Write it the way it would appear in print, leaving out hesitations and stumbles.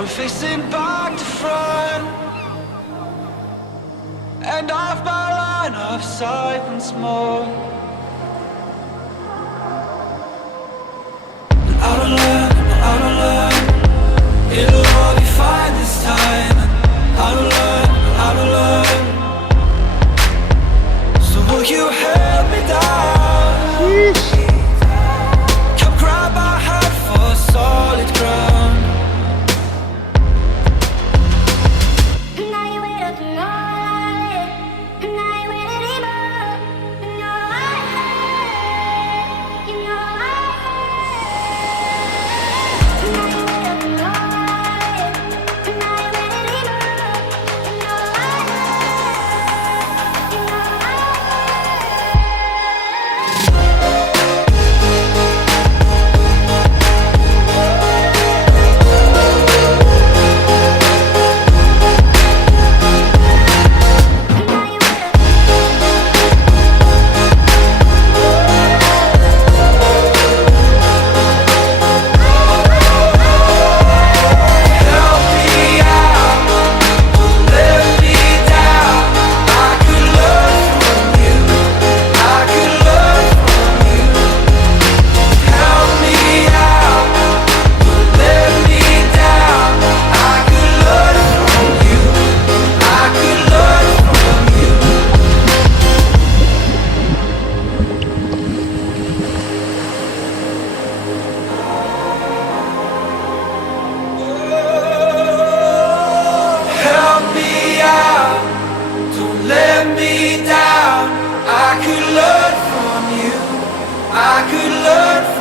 I'm facing back to front, and off my line of sight once more. And out of luck, out of luck, it'll all be fine this time. And out of luck, out of luck, so will you help me down? Come grab my hand for solid ground. Let me down. I could learn from you. I could learn from you.